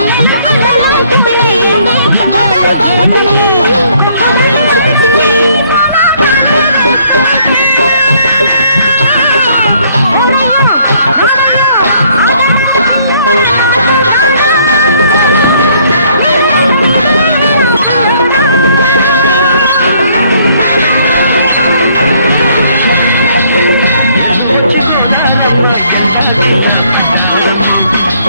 ఎన్నెలకి వెళ్ళు పూలే ఎండి గిన్నెల ఏనమ్మో కొంగుదండి అందాలన్నీ కోలాటాలే వేస్తుంటే ఓరయ్యో రావయ్యో ఆగడల పిల్లోడ నాతో గాడా నీడనట నీదే లేరా పిల్లోడా ఎల్లు వచ్చి గోదారమ్మ ఎల్లా కిల్ల పడ్డారమ్ము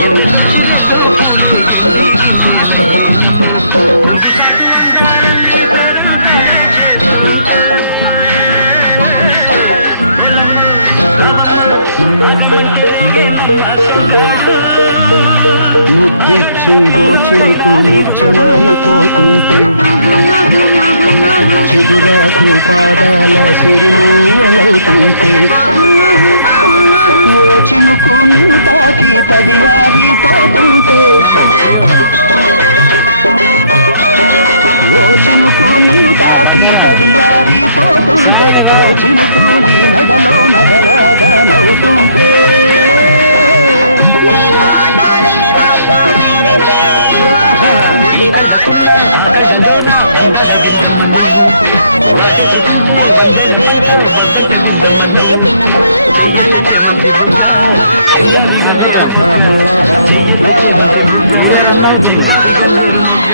ఎన్నెల్లొచ్చి రెల్లు పూలే ఎండి గిన్నెలయ్యేనమ్ము కొంగు సాటు అందాలన్నీ పేరంటాలే చేస్తుంటే ఓలమ్ము రావమ్ము ఆగమంటే రేగే నమ్మ సొగ్గాడు ఆగడాల పిల్లోడైనా నీవోడు పక్కరాండి సామిగా ఈ కళ్ళకున్న ఆ కళ్ళలోన అందాల విందమ్మ నువ్వు వాటెత్తుకుంటే వందేళ్ల పంట వద్దంటే విందమ్మ నవ్వు చెయ్యెత్తి చేమంతి బుగ్గ చెంగావి గన్నేరు మొగ్గ చెయ్యెత్తి చేమంతి బుగ్గ చెంగావి గన్నేరు మొగ్గ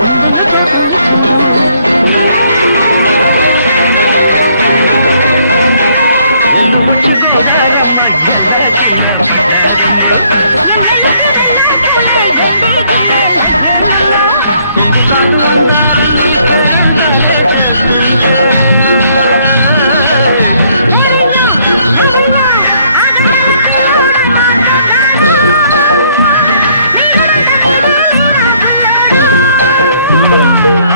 గుండెల్లో పోతుంది చూడు ఎల్లు వచ్చి గోదారమ్మ ఎల్లా కిల్ల పడ్డారమ్మ ఎన్నెలకి వెళ్ళు పూలే ఎండి గిన్నెలయ్యేనమ్మో కొంగు సాటు అందాలన్నీ పేరంటాలే చేస్తుంటే ఓరయ్యో రావయ్యో ఆగడల పిల్లోడ నాతో గాడా నీడనంట నీదే లేరా పుల్లోడా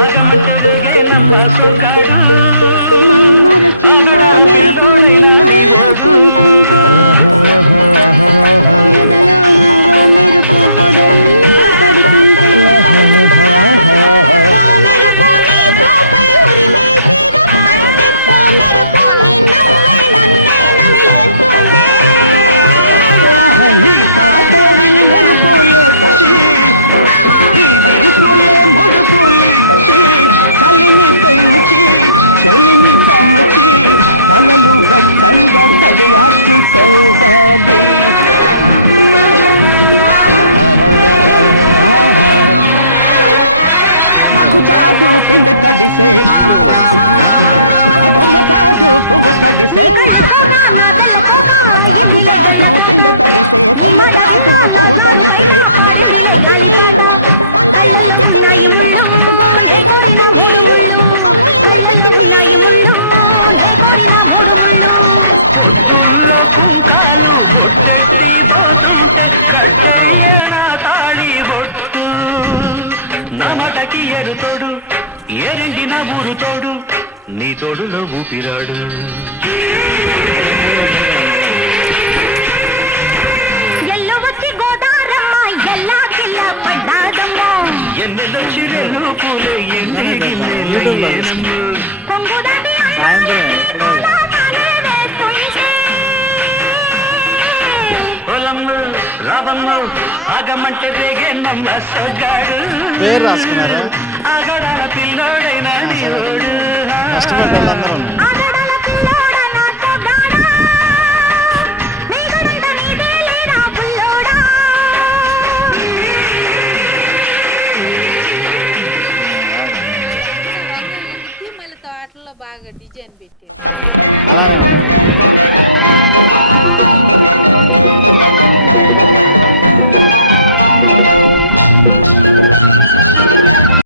ఆగమంటే రేగే నమ్మ సొగ్గాడు ఆగడాల పిల్లోడైనా నీవోడు నీ మాట విన్నా నా జారు బయట పాడిందిలే గాలిపాట కళ్ళల్లో ఉన్నాయి ముళ్ళు నే కోరిన మూడు ముళ్ళు కళ్ళల్లో ఉన్నాయి ముళ్ళు నే కోరిన మూడు ముళ్ళు పొద్దుల్లో కుంకాలు బొట్టెట్టి పోతుంటే కట్టెయ్య నా తాళి బొట్టు నా మటకి ఎరుతోడు ఎరిండి నా ఊరు తోడు నీ తోడులో ఊపిరాడు ఎన్నెలొచ్చి రెల్లు పూలే ఎండి గిన్నెలయ్యేనమ్ము ఓలమ్ము రావమ్ము ఆగమంటే రేగే నమ్మ సొగ్గాడు పేరు రాసుకున్నారా ఆగడాల పిల్లోడైనా నీవోడు కష్టపడ్డారు బాగా డిజైన్ పెట్టారు అలానే